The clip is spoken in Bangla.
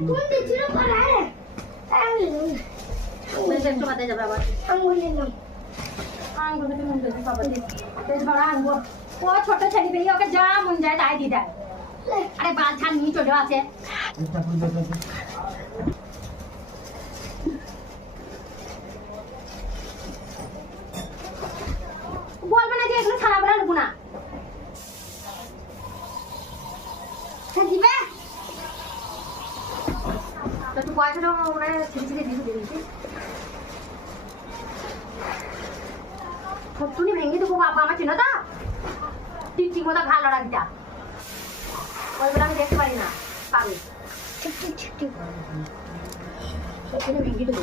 কোন দিছিল করে আমি বেশ একটু বাদে যাবে আবার আঙ্গুল নিলাম আঙ্গুল থেকে মন দিতে বাবা দিস বেশ বড় আঙ্গুল ও ছোট ছেলে বেরিয়ে ওকে যা মন যায় তাই দি দেয় আরে বাল ছান নিয়ে চলে আছে বলবে না যে এগুলো ছাড়া বলা নেবো না দিবে তো তুই পয়সাটা ওরা ছিঁড়ে ছিঁড়ে দিয়ে দিয়েছিস সত্যি ভেঙে দেবো বাবা আমার ছিল তো ঠিক ঠিক মতো ঘা লড়া দিটা ওইগুলো আমি দেখতে পারি না পাবে ঠিক ঠিক ঠিক ঠিক সত্যি ভেঙে দেবো